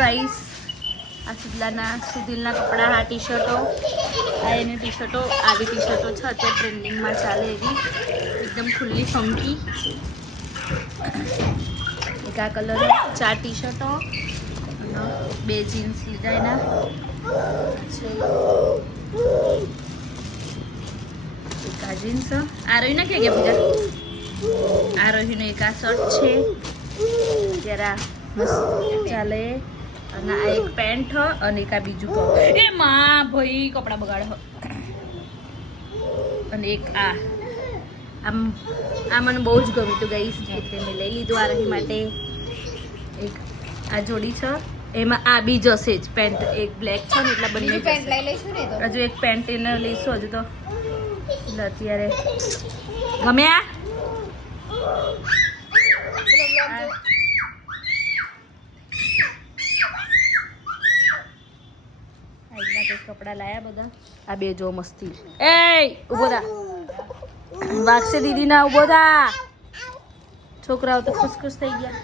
Guys આ સુધીલના કપડા, આ ટી શર્ટો, આ એની ટી શર્ટો, આવી ટી શર્ટો છે અત્યારે ટ્રેન્ડિંગમાં ચાલે એવી એકદમ ખુલ્લી ફંકી. એક આ કલર 4 ટી શર્ટો અને 2 જીન્સ લીધા એના એક આ જીન્સ. આ રોહી ના ક્યાં ગયા બીજા? આ રોહીનો એક આ શર્ટ છે જરા મસ્ત ચાલે અને આ એક પેન્ટ અને એક આ બીજું એ માં ભાઈ કપડા બગાડે અને એક આ મને બહુ જ ગમ્યું હતું ગાઈસ એટલે મેં લઈ લીધું આ રહી માટે. એક આ જોડી છે એમાં આ બી જશે જ પેન્ટ, એક બ્લેક છે ને એટલે બંને પેન્ટ લઈ લઈશું ને. તો હજુ એક પેન્ટ એને લઈશું હજુ તો અત્યારે ગમે આ કપડા લાયા બધા. આ બે જો મસ્તી. એ ઉભો થા, વાગશે દીદી ના, ઉભો થા. છોકરાઓ તો ખુશ ખુશ થઈ ગયા.